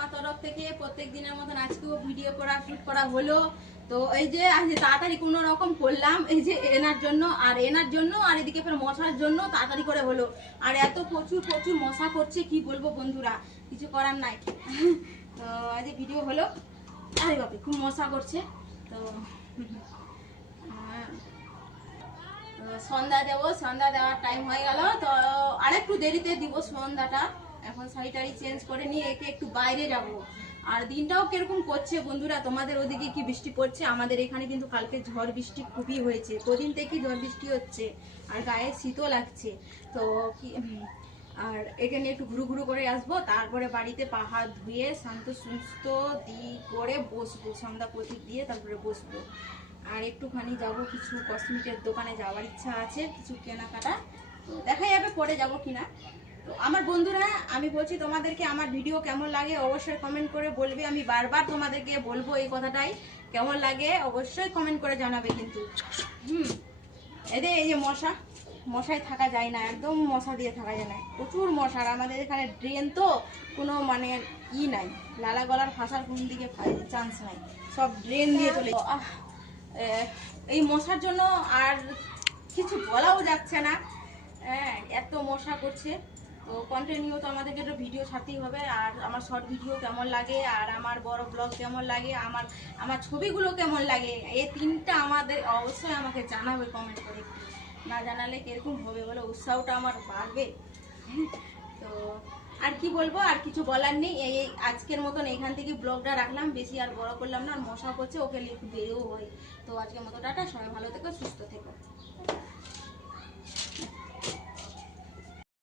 আমার তরফ থেকে প্রত্যেক দিনের মতন আজকেও ভিডিও করা শুট করা হলো। তো এই যে আজ তাড়াতাড়ি কোনো রকম করলাম, এই যে এনার জন্য আর এদিকে ফের মশার জন্য তাড়াতাড়ি করে হলো। আর এত প্রচুর প্রচুর মশা করছে, কি বলবো বন্ধুরা, কিছু করার নাই। তো আজ ভিডিও হলো। আরে বাপরে খুব মশা করছে। তো সন্ধ্যা দেবো, সন্ধ্যা দেওয়ার টাইম হয়ে গেল। তো আরেকটু দেরিতে দিব সন্ধ্যাটা। এখন শাড়ি টাড়ি চেঞ্জ করে নিয়ে একে একটু বাইরে যাব। আর দিনটাও কিরকম করছে বন্ধুরা, তোমাদের ওদিকে কি বৃষ্টি পড়ছে? আমাদের এখানে কিন্তু কালকে ঝড় বৃষ্টি খুবই হয়েছে, কদিন থেকেই ঝড় বৃষ্টি হচ্ছে আর গায়ে শীতও লাগছে। তো কি আর এখানে একটু ঘুরু ঘুরু করে আসবো, তারপরে বাড়িতে পা হাত ধুয়ে শান্ত সুস্থ করে বসবো, সন্ধ্যা প্রদীপ দিয়ে তারপরে বসবো। আর একটুখানি যাব, কিছু কসমেটিকের দোকানে যাওয়ার ইচ্ছা আছে, কিছু কেনাকাটা। তো দেখা যাবে পরে যাব কিনা। তো আমার বন্ধুরা, আমি বলছি তোমাদেরকে আমার ভিডিও কেমন লাগে অবশ্যই কমেন্ট করে বলবে। আমি বারবার তোমাদেরকে বলবো এই কথাটাই, কেমন লাগে অবশ্যই কমেন্ট করে জানাবে কিন্তু। এই যে মশায় থাকা যায় না, একদম মশা দিয়ে থাকা যায় না, প্রচুর মশার। আমাদের এখানে ড্রেন তো কোনো মানে নাই, লালা গলার ফাঁসার কোন দিকে চান্স নাই, সব ড্রেন দিয়ে চলে। এই মশার জন্য আর কিছু বলাও যাচ্ছে না, এত মশা করছে। তো কন্টিনিউ তো আমাদেরকে একটু ভিডিও ছাড়তেই হবে। আর আমার শর্ট ভিডিও কেমন লাগে, আর আমার বড় ব্লগ কেমন লাগে, আমার ছবিগুলো কেমন লাগে, এই তিনটা আমাদের অবশ্যই আমাকে জানাবে কমেন্ট করে। না জানালে কিরকম হবে বলো, উৎসাহটা আমার বাড়বে। তো আর কি বলবো, আর কিছু বলার নেই। এই আজকের মতন এখান থেকে ব্লগটা রাখলাম, বেশি আর বড় করলাম না। আর মশা করছে, ওকে একটু বেরোও হয়। তো আজকের মতো টাটা, সবাই ভালো থেকো, সুস্থ থেকো।